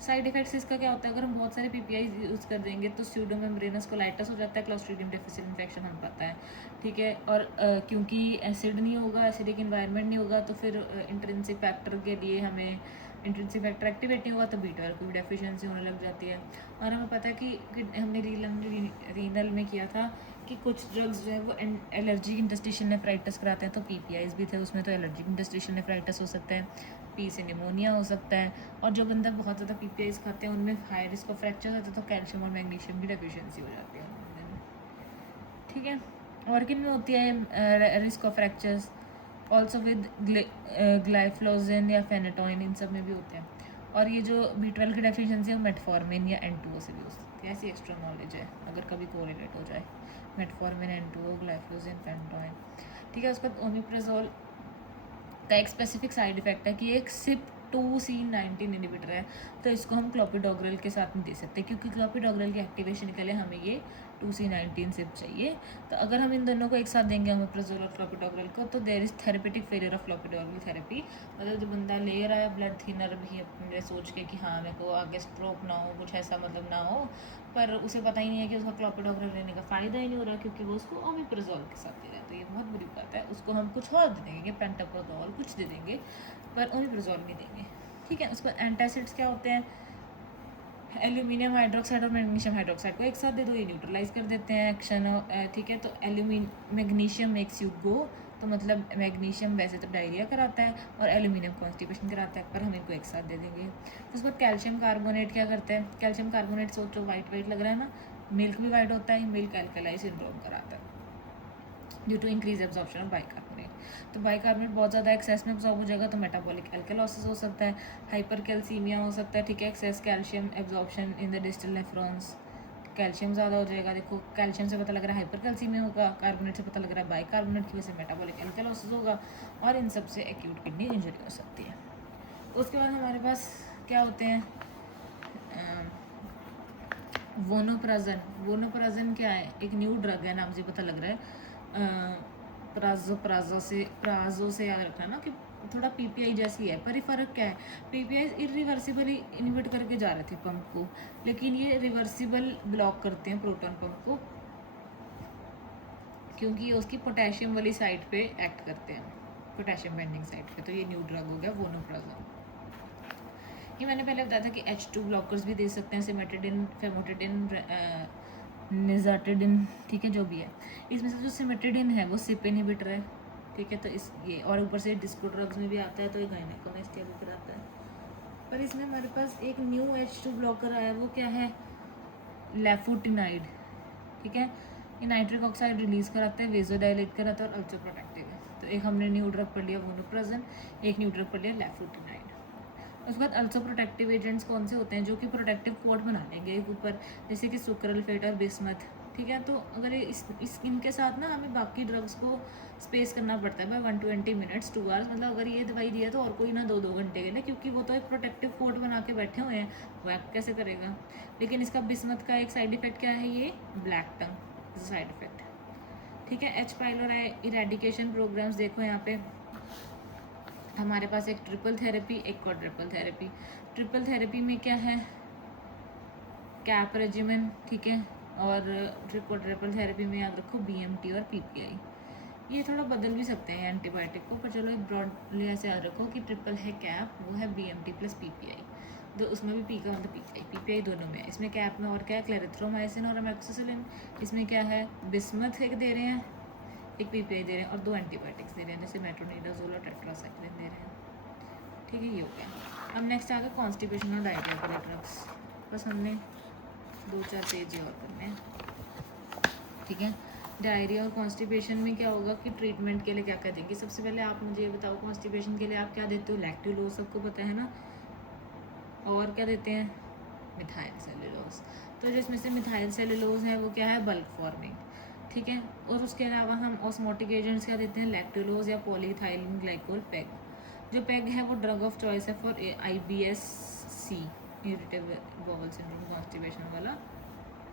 साइड इफेक्ट्स इसका क्या होता है, अगर हम बहुत सारे पीपीआई यूज़ कर देंगे तो स्यूडोमेम्ब्रेनस कोलाइटिस हो जाता है, क्लोस्ट्रीडियम डिफिसिट इन्फेक्शन हमें पता है। ठीक है, और क्योंकि एसिड नहीं होगा, एसिडिक इन्वायरमेंट नहीं होगा, तो फिर इंट्रिंसिक फैक्टर के लिए हमें इंट्रिंसिक फैक्टर एक्टिवेट नहीं होगा तो B12 की भी डेफिशिएंसी होने लग जाती है। और हमें पता है कि हमने रीनल में किया था कि कुछ ड्रग्स जो है वो एलर्जिक इंटस्टिशियल नेफ्राइटिस कराते हैं, तो पीपीआईज भी थे उसमें, तो एलर्जिक इंटस्टिशियल नेफ्राइटिस हो सकता है, पी से निमोनिया हो सकता है। और जो बंदा बहुत ज़्यादा पीपीआईज खाते हैं उनमें हाई रिस्क ऑफ फ्रैक्चर होता है, तो कैल्शियम और मैग्नीशियम की डेफिशिएंसी हो जाती है। ठीक है, और किन में होती है risk of fractures, also with gliflozin या फेनेटोइन, इन सब में भी होते हैं। और ये जो B12 की डेफिशिएंसी है मेटफॉर्मिन या N2O से भी हो सकती है। ऐसी एक्स्ट्रा नॉलेज है अगर कभी कोरिलेट हो जाए, मेटफॉर्मिन, N2O, ग्लाइफ्लोजिन, फेनेटोइन। ठीक है, उसके बाद ओमिप्राजोल का एक स्पेसिफिक साइड इफेक्ट है कि एक CYP2C19 इनिबिटर है, तो इसको हम क्लोपिडोग्रेल के साथ नहीं दे सकते, क्योंकि क्लोपिडोग्रेल की एक्टिवेशन के लिए हमें ये 2C19 सिप चाहिए। तो अगर हम इन दोनों को एक साथ देंगे, ओमिप्राजोल और क्लोपिडोग्रेल को, तो there is therapeutic failure of clopidogrel therapy. मतलब जो बंदा ले रहा है ब्लड थिनर भी अपने सोच के कि हाँ मेरे को आगे स्ट्रोक ना हो, कुछ ऐसा मतलब ना हो, पर उसे पता ही नहीं है कि उसका क्लोपिडोग्रेल लेने का फ़ायदा ही नहीं हो रहा, क्योंकि वो उसको ओमिप्राजोल के साथ दे रहा है। तो ये बहुत बुरी बात है। उसको हम कुछ और दे देंगे, पेंटाप्रोजोल कुछ दे देंगे, पर ओमिप्राजोल नहीं देंगे। ठीक है, उसके बाद एंटासिड्स क्या होते हैं, एल्यूमिनियम हाइड्रोक्साइड और मैग्नीशियम हाइड्रोक्साइड को एक साथ दे दो, ये न्यूट्रलाइज कर देते हैं एक्शन। ठीक है, तो मैग्नीशियम मेक्स यू गो, तो मतलब मैग्नीशियम वैसे तो डायरिया कराता है और एल्यूमिनियम कॉन्स्टिपेशन कराता है, पर हम इनको एक साथ दे देंगे। उसके बाद कैल्शियम कार्बोनेट क्या करता है, कैल्शियम कार्बोनेट सोचो वाइट वाइट लग रहा है ना, मिल्क भी वाइट होता है, मिल्क एल्कलाई सिंड्रोम कराता है due to increase absorption of bicarbonate. तो बाइकार्बोनेट बहुत ज़्यादा एक्सेस में एब्जॉर्ब हो जाएगा तो मेटाबॉलिक एल्कलॉसिस हो सकता है, हाइपर कैल्सीमिया हो सकता है। ठीक है, excess calcium absorption in the distal nephrons, calcium ज़्यादा हो जाएगा। देखो कैल्शियम से पता लग रहा है हाइपर कैल्सीमिया होगा, कार्बोनेट से पता लग रहा है बाइकार्बोनेट की वजह से मेटाबॉलिक एल्कलॉसिस होगा, और इन सब से एक्यूट किडनी इंजरी हो सकती है। उसके बाद हमारे पास क्या होते हैं, वोनोप्राजन। वोनोप्राजन क्या है, एक न्यू ड्रग है, नाम से पता लग रहा है। प्राजो से याद रखना ना कि थोड़ा पीपीआई जैसी है, पर ये फ़र्क क्या है, पीपीआई इरिवर्सिबली इनिबिट करके जा रहे थे पंप को, लेकिन ये रिवर्सिबल ब्लॉक करते हैं प्रोटॉन पंप को, क्योंकि ये उसकी पोटेशियम वाली साइड पे एक्ट करते हैं, पोटेशियम बेंडिंग साइड पे। तो ये न्यू ड्रग हो गया वोनोप्राजोल। ये मैंने पहले बताया था कि H2 ब्लॉकर्स भी दे सकते हैं, सिमेटिडिन, फेमोटिडिन, निजाटिडिन, ठीक है, जो भी है। इसमें से जो सिमेटिडिन है वो सिप इनहिबिटर है। ठीक है, तो इस ये और ऊपर से डिस्को ड्रग्स में भी आता है, तो ये गायनेकोमास्टिया भी कराता है। पर इसमें हमारे पास एक न्यू H2 ब्लॉकर आया, वो क्या है, लेफुटिनाइड। ठीक है, ये नाइट्रिक ऑक्साइड रिलीज कराता है, वेजोडाइलेट कराता है और अल्सो प्रोटेक्टिव है। तो एक हमने न्यू ड्रग पढ़ लिया वोनोप्राजन, एक न्यू ड्रग पढ़ लिया लेफुटिनाइड। उसके बाद अल्सो प्रोटेक्टिव एजेंट्स कौन से होते हैं, जो कि प्रोटेक्टिव कोट बना लेंगे एक ऊपर, जैसे कि सुक्रल्फेट और बिस्मथ। ठीक है। तो अगर इस इनके साथ ना हमें बाकी ड्रग्स को स्पेस करना पड़ता है बाय 120 मिनट्स 2 आवर्स। मतलब अगर ये दवाई दिया तो और कोई ना 2-2 घंटे के लिए, क्योंकि वो तो एक प्रोटेक्टिव कोट बना के बैठे हुए हैं, वो ऐप कैसे करेगा। लेकिन इसका बिस्मथ का एक साइड इफेक्ट क्या है, ये ब्लैक टंग साइड इफेक्ट। ठीक है। एच पाइलोरी इरेडिकेशन प्रोग्राम्स देखो यहाँ पे हमारे पास एक ट्रिपल थेरेपी, एक क्वाड्रुपल थेरेपी। ट्रिपल थेरेपी में क्या है, कैप रेजिमेन, ठीक है। और क्वाड्रुपल थेरेपी में याद रखो बीएमटी और पीपीआई। ये थोड़ा बदल भी सकते हैं एंटीबायोटिक को, पर चलो एक ब्रॉडली ऐसे याद रखो कि ट्रिपल है कैप, वो है बीएमटी प्लस पीपीआई। तो उसमें भी पी का मतलब पीपीआई दोनों में है। इसमें कैप में और क्या है, क्लेरिथ्रोमाइसिन और अमोक्सिसिलिन। इसमें क्या है, बिस्मथ एक दे रहे हैं, एक पीपीआई दे रहे हैं और 2 एंटीबायोटिक्स दे रहे हैं, जैसे मेट्रोनिडाजोल और टेट्रासाइक्लिन दे रहे हैं। ठीक है, ये हो गया। अब नेक्स्ट आ गया कॉन्स्टिपेशन और डायरिया के लिए ड्रग्स। बस हमने 2-4 पेज और करने हैं। ठीक है। डायरिया और कॉन्स्टिपेशन में क्या होगा कि ट्रीटमेंट के लिए क्या क्या देंगे। सबसे पहले आप मुझे ये बताओ, कॉन्स्टिपेशन के लिए आप क्या देते हो, लैक्टुलोज सबको पता है ना, और क्या देते हैं, मिथाइल सेलुलोज। तो जिसमें से मिथाइल सेलुलोज है वो क्या है, बल्क फॉर्मिंग। ठीक है। और उसके अलावा हम ऑस्मोटिक एजेंट्स क्या देते हैं, लैक्टुलोज या पॉलीइथाइलिन ग्लाइकोल पेग। जो पेग है वो ड्रग ऑफ चॉइस है for IBS-C, irritable bowel syndrome, constipation वाला।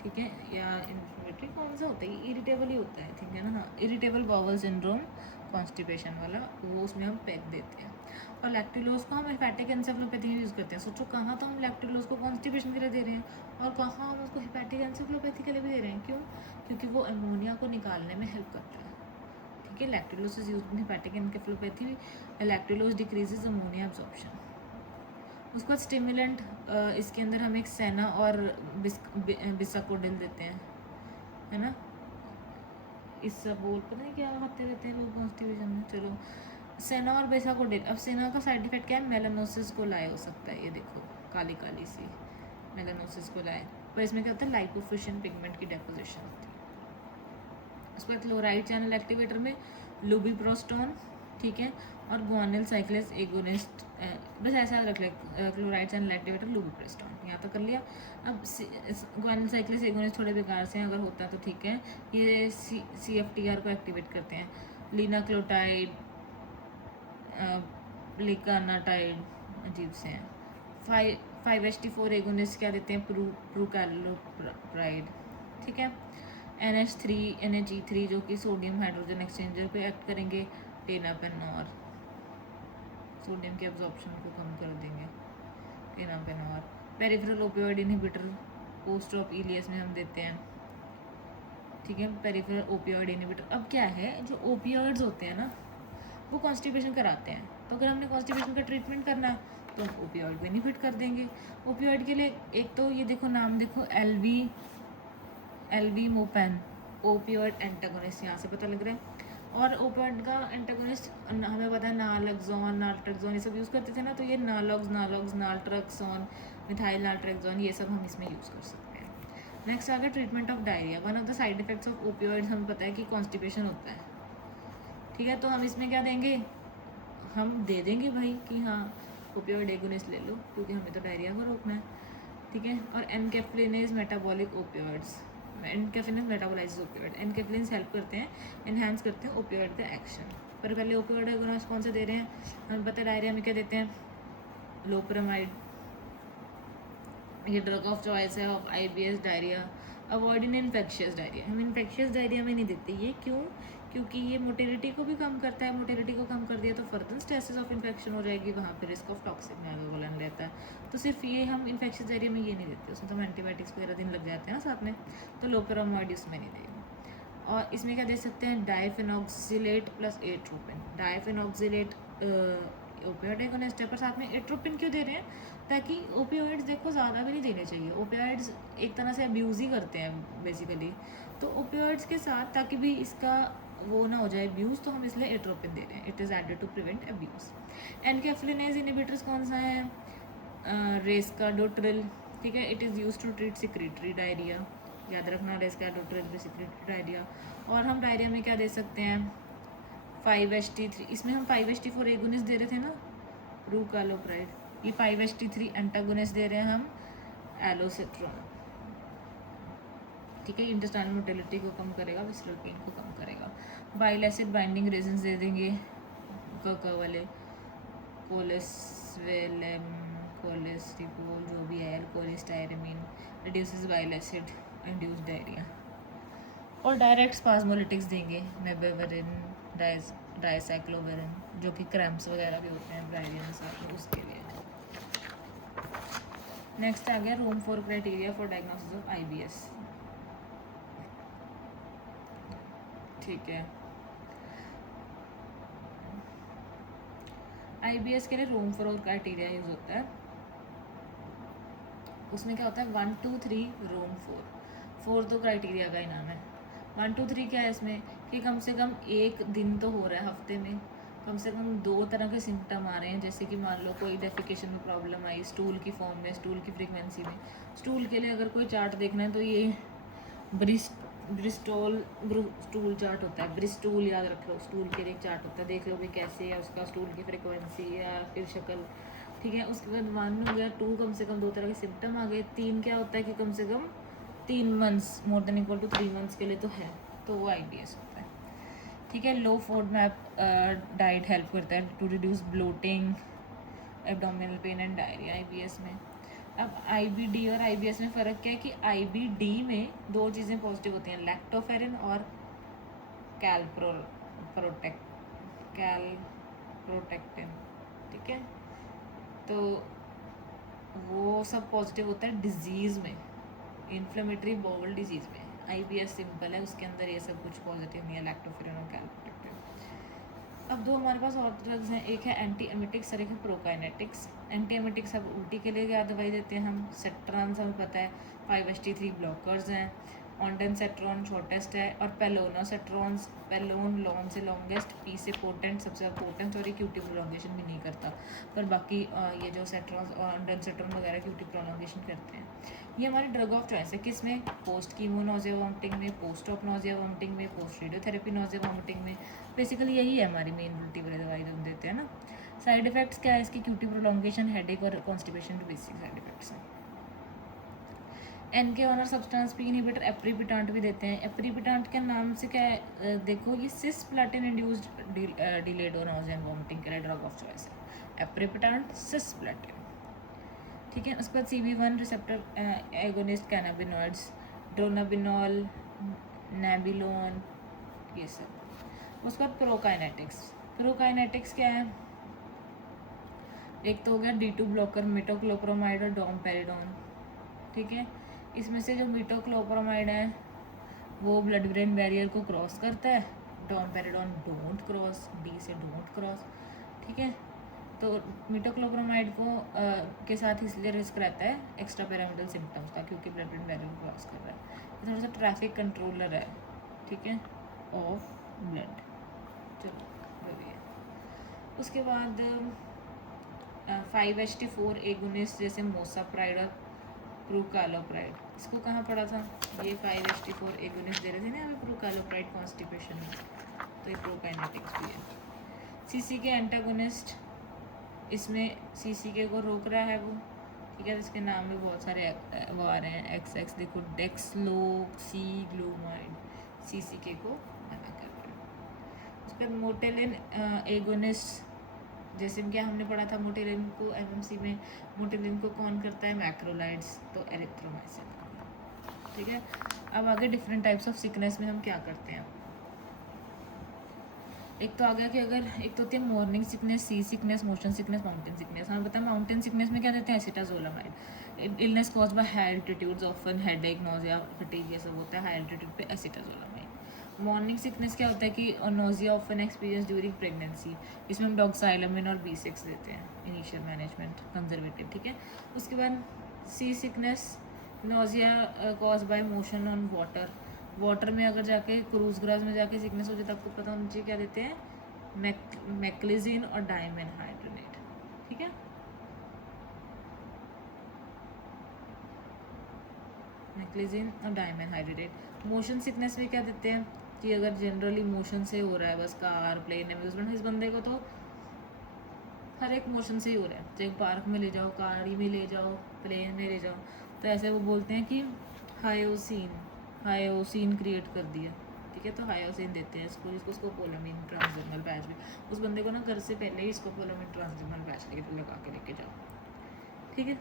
ठीक है। या इन्फ्लेमेटरी कौन सा होता है, इरिटेबल ही होता है, ठीक है ना। हाँ, इरिटेबल बाउल सिंड्रोम कॉन्स्टिपेशन वाला, वो उसमें हम पेग देते हैं। और लैक्टुलोज को हम हेपेटिक एन्सेफेलोपैथी में यूज़ करते हैं। सोचो कहाँ तो हम लैक्टुलोज को कॉन्स्टिपेशन के लिए दे रहे हैं, और कहाँ हम उसको हेपेटिक एन्सेफेलोपैथी के लिए भी दे रहे हैं। क्यों? क्योंकि वो अमोनिया को निकालने में हेल्प करता है। ठीक है। Lactulose is used in hepatic encephalopathy. Lactulose decreases ammonia absorption. उसके बाद स्टिमुलेंट, इसके अंदर हम एक सेना और बिसाकोडिल देते हैं, है ना। इसबगोल पता नहीं क्या खाते रहते हैं लोग कॉन्स्टिपेशन में। चलो, सेना और बिसाकोडिल। अब सेना का साइड इफेक्ट क्या है, मेलानोसिस को लाए हो सकता है। ये देखो काली काली सी मेलानोसिस को लाए, पर इसमें क्या होता है, लाइपोफिशिएंट पिगमेंट की डेपोजिशन होती है। उसके बाद क्लोराइड चैनल एक्टिवेटर में लुबिप्रोस्टोन, ठीक है, और गुआनिल साइक्लेस एगोनिस्ट। बस ऐसा रख ले, क्लोराइड चैनल एक्टिवेटर लुबिप्रोस्टोन, यहाँ तक कर लिया। अब गुआनिल साइक्लेस एगोनिस्ट थोड़े बेकार से हैं, अगर होता है तो ठीक है। ये CFTR को एक्टिवेट करते हैं। लिनाक्लोटाइड, लिकानाटाइड, अजीब से हैं। 5-HT4 एगोनिस्ट क्या देते हैं, प्रूकैलोप्राइड। ठीक है। NH3 जो कि सोडियम हाइड्रोजन एक्सचेंजर पे एक्ट करेंगे, टेनापेनोर, सोडियम के एब्जॉर्प्शन को कम कर देंगे, tenapanor. Peripheral opioid inhibitor post of ileus में हम देते हैं। ठीक है। Peripheral opioid inhibitor. अब क्या है, जो ओपियोइड्स होते हैं ना, वो कॉन्स्टिपेशन कराते हैं। तो अगर हमने कॉन्स्टिपेशन का ट्रीटमेंट करना है तो हम ओपियोइड को इनहिबिट कर देंगे। ओपियोइड के लिए एक तो ये देखो नाम देखो, एल्वीमोपेन, ओपियोइड एंटागोनिस्ट, यहाँ से पता लग रहा है। और ओपियोइड का एंटागोनिस्ट हमें पता है, नालट्रैक्सोन, नालट्रैक्सोन, ये सब यूज़ करते थे ना। तो ये नालॉग्स, नालट्रैक्सोन, मिथाइल नालट्रैक्सोन, ये सब हम इसमें यूज़ कर सकते हैं। नेक्स्ट आ गया treatment of diarrhoea. One of the side effects of opioid हमें पता है कि कॉन्स्टिपेशन होता है। ठीक है। तो हम इसमें क्या देंगे, हम दे देंगे भाई कि हाँ ओपियोइड एगोनिस्ट ले लो, क्योंकि हमें तो डायरिया को रोकना है। ठीक है। और एनकेफ्लिनेज मेटाबॉलिक ओपियोइड्स, एनकेफ्लिनेज मेटाबोलाइजेस ओपियोइड। एनकेफ्लिन्स हेल्प करते हैं, एनहांस करते हैं ओपियोइड का एक्शन। पर पहले ओपियोइड एगोनिस्ट कौन से दे रहे हैं, हमें पता है डायरिया में क्या देते हैं, लोपेरामाइड, ये ड्रग ऑफ चॉइस है of IBS diarrhoea. Avoid in infectious diarrhoea, हम इन्फेक्शियस डायरिया में नहीं देते। ये क्यों, क्योंकि ये मोटिलिटी को भी कम करता है। मोटिलिटी को कम कर दिया तो फर्दर स्टेसिस ऑफ इन्फेक्शन हो जाएगी, वहाँ पे रिस्क ऑफ टॉक्सिक नाइट्रोजन रहता है। तो सिर्फ ये हम इन्फेक्शियस डायरिया में ये नहीं देते, उसमें तो एंटीबायोटिक्स वगैरह दिन लग जाते हैं ना साथ में, तो लोपेरामाइड उसमें नहीं देंगे। और इसमें क्या दे सकते हैं, डाइफेनॉक्सिलेट प्लस एट्रोपिन। डाइफेनॉक्सिलेट ओपियोइड एगोनिस्ट है, पर साथ में एट्रोपिन क्यों दे रहे हैं, ताकि ओपियोइड्स देखो ज़्यादा भी नहीं देने चाहिए। ओपियोइड्स एक तरह से अब्यूज़ ही करते हैं बेसिकली, तो ओपियोइड्स के साथ ताकि भी इसका वो ना हो जाए अब्यूज़, तो हम इसलिए एट्रोपिन दे रहे हैं। It is added to prevent abuse. Enkephalinase inhibitors कौन सा है, रेस्काडोट्रिल। ठीक है। It is use to treat secretory diarrhoea, याद रखना, रेस्काडोट्रिल सिक्रेटरी डायरिया। और हम डायरिया में क्या दे सकते हैं, 5-HT3, इसमें हम 5-HT4 एगोनिस्ट दे रहे थे ना, प्रूकालोप्राइड। ये 5-HT3 एंटागोनिस्ट दे रहे हैं हम, एलोसिट्रोन। ठीक है, इंटेस्टाइनल मोटिलिटी को कम करेगा, विसरल पेन को कम करेगा। बाइल एसिड बाइंडिंग रेजन दे देंगे वाले, कोलेस्वेलम, कोलेस्टिकोल जो भी है, cholestyramine, reduces bile acid, induce diarrhoea. और डायरेक्ट स्पाज्मोलिटिक्स देंगे, नेबेवरिन, डायसाइक्लोवेरिन, जो कि क्रैम्प्स वगैरह भी होते हैं डायरिया में साथ में, उसके लिए। नेक्स्ट आ गया रोम 4 criteria for diagnosis of IBS। ठीक है, IBS के लिए रोम 4 क्राइटेरिया यूज होता है। उसमें क्या होता है, 1 2 3 रोम 4 तो क्राइटेरिया का ही नाम है। 1 2 3 क्या है इसमें कि कम से कम एक दिन तो हो रहा है हफ्ते में, कम से कम 2 तरह के सिम्टम आ रहे हैं, जैसे कि मान लो कोई डेफिकेशन में प्रॉब्लम आई, स्टूल की फॉर्म में, स्टूल की फ्रीक्वेंसी में। स्टूल के लिए अगर कोई चार्ट देखना है तो ये ब्रिस्टोल स्टूल चार्ट होता है, ब्रिस्टूल याद रख लो, स्टूल के लिए एक चार्ट होता है, देख लो भी कैसे है उसका स्टूल की फ्रीक्वेंसी या फिर शक्ल। ठीक है, उसके बाद 1 हो गया, 2 कम से कम 2 तरह के सिम्टम आ गए, 3 क्या होता है कि कम से कम 3 months, more than equal to 3 months के लिए तो है, तो वो IBS होता है। ठीक है, लो फोडमैप डाइट हेल्प करता है to reduce bloating, abdominal pain and diarrhoea IBS में। अब IBD और IBS में फ़र्क क्या है कि IBD में 2 चीज़ें पॉजिटिव होती हैं, लैक्टोफेरिन और कैलप्रोटेक्टिन। ठीक है, तो वो सब पॉजिटिव होता है डिजीज़ में, इन्फ्लेमेटरी बाउल डिजीज़ में। IBS सिंपल है, उसके अंदर ये सब कुछ पॉजिटिव नहीं है, लैक्टोफेरिन और कैलप्रोटेक्टिन। अब 2 हमारे पास और ड्रग्स हैं, एक है एंटी एमिटिक्स और एक है प्रोकाइनेटिक्स। एंटी एमिटिक्स अब उल्टी के लिए क्या दवाई देते हैं हम, सेट्रांस हमें पता है, 5-HT3 ब्लॉकर्स हैं, ऑन्डेनसेट्रॉन शॉर्टेस्ट है, और पेलोनासेट्रॉन्स, पेलोन लॉन से लॉन्गेस्ट, पी से पोटेंट, सबसे ज़्यादा पोटेंट, और ये क्यूटी प्रोलॉन्गेशन भी नहीं करता, पर बाकी ये जो सेट्रॉन्स और ऑन्डेनसेट्रॉन वगैरह क्यूटी प्रोलॉन्गेशन करते हैं। ये हमारी ड्रग ऑफ चॉइस है, किस में, पोस्ट कीमो नोजिया वॉमिटिंग में, पोस्ट ऑप नोजिया वॉमिटिंग में, पोस्ट रेडियोथेरेपी नोजिया वॉमिटिंग में। बेसिकली यही है हमारी मेन उल्टी वाली दवाई जो हम देते हैं ना। साइड इफेक्ट्स क्या है इसकी, क्यूटी प्रोलॉन्गेशन, हेडेक और कॉन्स्टिपेशन के बेसिक साइड इफेक्ट्स हैं। NK1 और सब्सटेंस पी इनहिबिटर एप्रीपिटांट भी देते हैं। एप्रीपिटांट के नाम से क्या है, देखो ये cisplatin induced delayed nausea and vomiting के लिए ड्रग ऑफ चॉइस है, एप्रीपिटांट सिस्प्लेटिन। ठीक है, उसके बाद CB1 रिसेप्टर एगोनिस्ट कैनाबिनॉइड्स, ड्रोनाबिनॉल, नेबिलोन, ये सब। उसके बाद प्रोकाइनेटिक्स। प्रोकाइनेटिक्स क्या है, एक तो हो गया D2 ब्लॉकर, मिटोक्लोप्रोमाइड और डोमपेरिडोन। ठीक है, इसमें से जो मिटोक्लोप्रोमाइड है वो ब्लड ब्रेन बैरियर को क्रॉस करता है, डोमपेरिडोन डोंट क्रॉस, D से डोंट क्रॉस। ठीक है, तो मिटोक्लोप्रोमाइड को के साथ इसलिए रिस्क रहता है एक्स्ट्रा पैरामिडल सिम्टम्स का, क्योंकि ब्लड ब्रेन बैरियर को क्रॉस कर रहा है, थोड़ा सा ट्रैफिक कंट्रोलर है। ठीक है, ऑफ ब्लड, चलो वो भी है। उसके बाद 5-HT4 एगोनिस्ट जैसे मोसाप्राइड और प्रूकालोप्राइड, इसको कहाँ पढ़ा था, ये 5-HT4 एगोनिस्ट दे रहे थे ना हमें प्रूकालोप्राइड कॉन्स्टिपेशन में, तो ये प्रोकाइनेटिक्स भी है। CCK के एंटागोनिस्ट, इसमें CCK को रोक रहा है वो। ठीक है, इसके नाम में बहुत सारे वो आ रहे हैं, XX देखो, डेक्सलोक्सीग्लूमाइड, CCK को मना कर रहा है। उस पर मोटेलिन एगोनिस्ट, जैसे क्या हमने पढ़ा था, मोटेलिन को MMC में, मोटेलिन को कौन करता है, मैक्रोलाइड्स, तो एरिथ्रोमाइसिन। ठीक है, अब आगे डिफरेंट टाइप्स ऑफ सिकनेस में हम क्या करते हैं। एक तो आ गया कि अगर एक तो होती है morning sickness, sea sickness, motion sickness, mountain sickness. हमें पता है माउंटेन सिकनेस में क्या देते हैं, acetazolamide. Illness cause by high altitudes, often headache, nausea, fatigue, ये सब होता है हाई एल्टीट्यूड पे, एसिटाजोलामाइड। मॉर्निंग सिकनेस क्या होता है कि nausea often experience during pregnancy, इसमें हम डॉक्साइलामिन और B6 देते हैं, इनिशियल मैनेजमेंट कंजर्वेटिव। ठीक है, उसके बाद sea sickness, nausea cause by motion on water में अगर जाके क्रूज ग्रास में जाके सिकनेस हो जाए तो आपको पता होना चाहिए क्या देते हैं, मैक्लिजिन और डाइमेनहाइड्रोनेट। ठीक है, मैक्लिजिन और डाइमेनहाइड्रोनेट। मोशन सिकनेस में क्या देते हैं कि अगर जनरली मोशन से हो रहा है, बस कार, प्लेन, एम्यूजमेंट, इस बंदे को तो हर एक मोशन से ही हो रहा है, चाहे पार्क में ले जाओ, गाड़ी में ले जाओ, प्लेन में ले जाओ, तो ऐसे वो बोलते हैं कि हायोसिन, हायोसिन क्रिएट कर दिया, ठीक है। तो हायोसिन देते हैं इसको, जिसको स्कोपोलामाइन ट्रांसडर्मल पैच भी, उस बंदे को ना घर से पहले ही स्कोपोलामाइन ट्रांसडर्मल पैच लगा के लेके जाओ, ठीक है,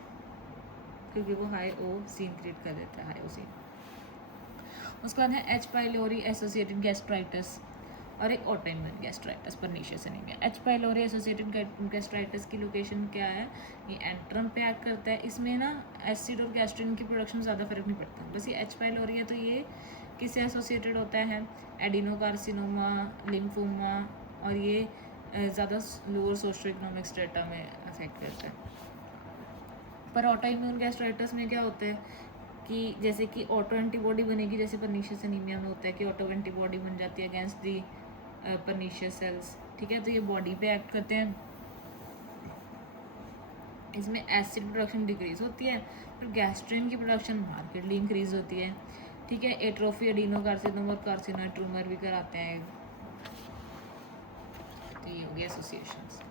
क्योंकि वो हायोसिन क्रिएट कर देता है, हायोसिन। उसके बाद है एच पाइलोरी एसोसिएटेड गैस्ट्राइटिस और एक autoimmune gastritis pernicious anaemia. H pylori associated gastritis की लोकेशन क्या है, ये एंट्रम पे एक्ट करता है। इसमें ना एसिड और गैस्ट्रिन की प्रोडक्शन ज़्यादा फर्क नहीं पड़ता, बस ये एच पाइलोरी है तो ये किससे एसोसिएटेड होता है, एडिनोकार्सिनोमा, लिम्फोमा, और ये ज़्यादा लोअर सोशो इकोनॉमिक स्टेटा में अफेक्ट करता है। पर ऑटोइम्यून गैस्ट्राइटिस में क्या होता है कि जैसे कि ऑटो एंटीबॉडी बनेगी, जैसे परनीशियस एनीमिया में होता है कि ऑटो एंटीबॉडी बन जाती है अगेंस्ट दी परनीशियस सेल्स, ठीक है। तो ये बॉडी पे एक्ट करते हैं, इसमें एसिड प्रोडक्शन डिक्रीज होती है, फिर गैस्ट्रिन की प्रोडक्शन मार्केटली इंक्रीज होती है, ठीक है। एट्रोफी, एडिनोकार्सिनोमा और कार्सिनोइड ट्यूमर भी कराते हैं। तो ये हो गया एसोसिएशंस।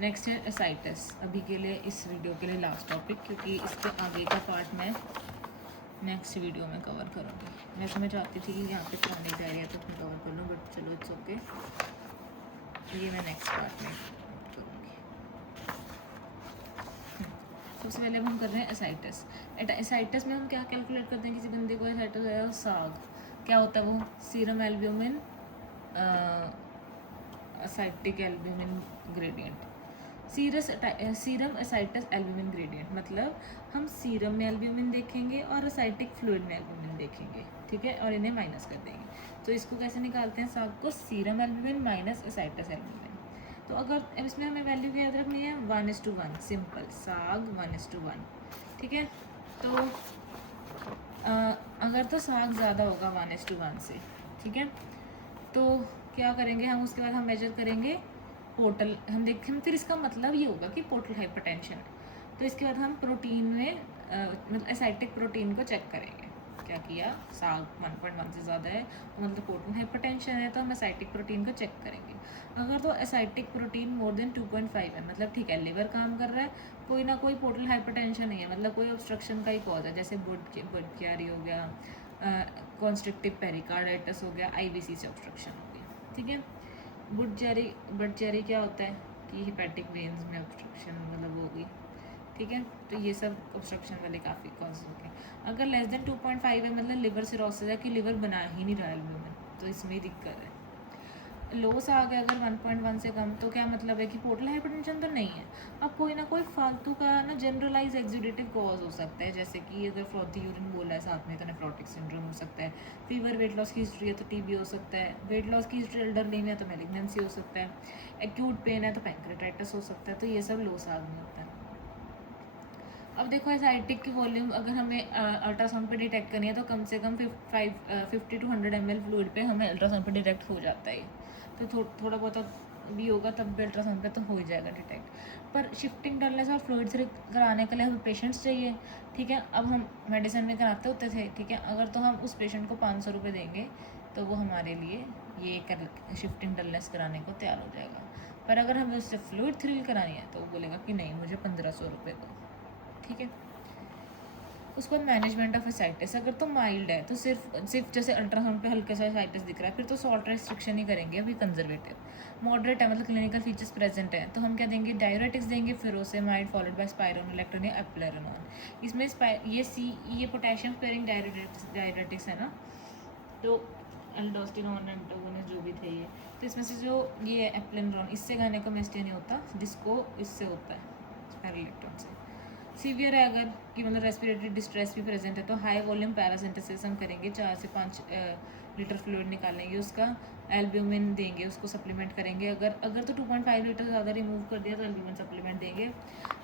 नेक्स्ट है एसाइटिस, अभी के लिए इस वीडियो के लिए लास्ट टॉपिक, क्योंकि इसके आगे का पार्ट मैं नेक्स्ट वीडियो में कवर करूँगी। वैसे मैं चाहती थी कि यहाँ पे पुरानी डायरिया तक मैं कवर कर लूँ, बट चलो इट्स ओके, ये मैं नेक्स्ट पार्ट में करूँगी। सबसे पहले हम कर रहे हैं एसाइटिस। एसाइटिस में हम क्या कैलकुलेट करते हैं, किसी बंदे को एसाइटिस है, साग क्या होता है वो, serum albumin Asiatic albumin gradient, serum ascites albumin gradient, मतलब हम सीरम में एल्ब्यूमिन देखेंगे और एसाइटिक फ्लूइड में एल्ब्यूमिन देखेंगे, ठीक है, और इन्हें माइनस कर देंगे। तो इसको कैसे निकालते हैं, साग को serum albumin minus ascites albumin. तो अगर अब इसमें हमें वैल्यू क्या याद रखनी है, 1:1, सिंपल, साग 1:1, ठीक है। तो अगर तो साग ज़्यादा होगा 1:1 से, ठीक है, तो क्या करेंगे हम, उसके बाद हम मेजर करेंगे पोर्टल, हम देखें, फिर इसका मतलब ये होगा कि पोर्टल हाइपरटेंशन है। तो इसके बाद हम प्रोटीन में मतलब एसाइटिक प्रोटीन को चेक करेंगे, क्या किया, साग 1.1 से ज़्यादा है तो मतलब पोर्टल हाइपरटेंशन है, तो हम एसाइटिक प्रोटीन को चेक करेंगे। अगर तो एसाइटिक प्रोटीन मोर देन 2.5 है, मतलब ठीक है, लिवर काम कर रहा है, कोई ना कोई पोर्टल हाइपरटेंशन नहीं है, मतलब कोई ऑब्स्ट्रक्शन का ही कॉज है, जैसे बुर्कियारी हो गया, कॉन्स्ट्रिक्टिव पेरिकार्डाइटिस हो गया, IBC से ऑब्स्ट्रक्शन हो गया, ठीक है। बुर्कियारी क्या होता है कि हिपैटिक वेन्स में ऑब्स्ट्रक्शन मतलब होगी, ठीक है। तो ये सब ऑब्स्ट्रक्शन वाले काफ़ी कॉज हो गए। अगर लेस देन 2.5 है, मतलब लिवर सिरोसिस है कि लिवर बना ही नहीं रहा एल्ब्यूमिन, तो इसमें ही दिक्कत है। लोस आ गया अगर 1.1 से कम, तो क्या मतलब है कि पोर्टल हाइपरटेंशन तो नहीं है। अब कोई ना कोई फालतू का ना जनरलाइज एग्जीक्यूटिव कॉज हो सकता है, जैसे कि अगर फ्रॉथी यूरिन बोला है साथ में तो नेफ्रोटिक सिंड्रोम हो सकता है, फीवर, वेट लॉस की हिस्ट्री है तो TB हो सकता है, वेट लॉस की हिस्ट्री एल्डरली में है तो मैलिग्नेंसी हो सकता है, एक्यूट पेन है तो पैंक्रेटाइटिस हो सकता है। तो ये सब लोस आग में होता है। अब देखो एसाइटिक की वॉल्यूम अगर हमें अल्ट्रासाउंड पे डिटेक्ट करनी है तो कम से कम 50 to 100 ml फ्लूइड पे हमें अल्ट्रासाउंड पे डिटेक्ट हो जाता है। तो थोड़ा बहुत भी होगा तब भी अल्ट्रासाउंड पे तो हो ही जाएगा डिटेक्ट। पर शिफ्टिंग डलनेस और फ्लूइड से कराने के लिए हमें पेशेंट्स चाहिए, ठीक है। अब हम मेडिसिन में कराते होते थे, ठीक है, अगर तो हम उस पेशेंट को 500 रुपये देंगे तो वो हमारे लिए ये कर शिफ्टिंग डलनेस कराने को तैयार हो जाएगा। पर अगर हमें उससे फ्लूइड थ्रिल करानी है तो वो बोलेगा कि नहीं, मुझे 1500 रुपये दो, ठीक है। उसके बाद मैनेजमेंट ऑफ एसाइटिस, अगर तो माइल्ड है तो सिर्फ जैसे अल्ट्रासाउंड पे हल्का सा एसाइटिस दिख रहा है, फिर तो सॉल्ट रेस्ट्रिक्शन ही करेंगे, अभी कंजर्वेटिव। मॉडरेट है मतलब क्लिनिकल फीचर्स प्रेजेंट है तो हम क्या देंगे, डायरेटिक्स देंगे, फिरोसेमाइड फॉलोड बाय स्पाइरोनोलेक्टोन या एप्लेरोनॉन। इसमें ये पोटेशियम स्पेयरिंग डायरेटिक्स है ना, तो एल्डोस्टेरोन एंटागोनिस्ट जो भी थे ये, तो इसमें से जो ये एप्लेरोनॉन, इससे गायनेकोमेस्टिया नहीं होता, जिसको इससे होता है स्पाइरोलेक्टोन से। सीवियर है अगर कि मतलब रेस्पिरेटरी डिस्ट्रेस भी प्रेजेंट है तो हाई वॉल्यूम पैरासिंथेसिस हम करेंगे, 4 से 5 लीटर फ्लूइड निकालेंगे, उसका एल्ब्यूमिन देंगे, उसको सप्लीमेंट करेंगे। अगर तो 2.5 लीटर ज़्यादा रिमूव कर दिया तो एल्ब्यूमिन सप्लीमेंट देंगे।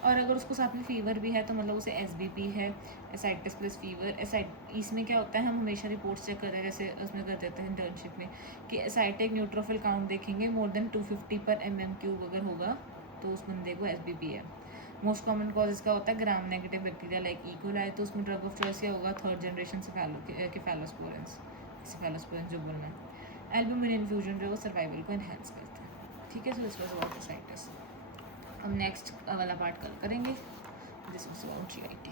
और अगर उसको साथ में फीवर भी है तो मतलब उसे SBP है, एसाइटिस प्लस फीवर। इसमें क्या होता है, हम हमेशा रिपोर्ट्स चेक करते हैं, जैसे उसमें कर देते हैं इंटर्नशिप में कि एसाइटिक न्यूट्रोफिल काउंट देखेंगे, मोर देन 250 पर mm³ अगर होगा तो उस बंदे को SBP है। मोस्ट कॉमन कॉज इसका होता है gram negative bacteria like E coli, तो उसमें ड्रग ऑफ चॉइस क्या होगा, 3rd जनरेशन सेफेलोस्पोरेंस जो बोलना है। एल्ब्यूमिन इन्फ्यूजन जो सर्वाइवल को एनहेंस करता है, ठीक है। So this was about ascites. हम नेक्स्ट वाला पार्ट कल करेंगे, दिस वाज अबाउट GIT।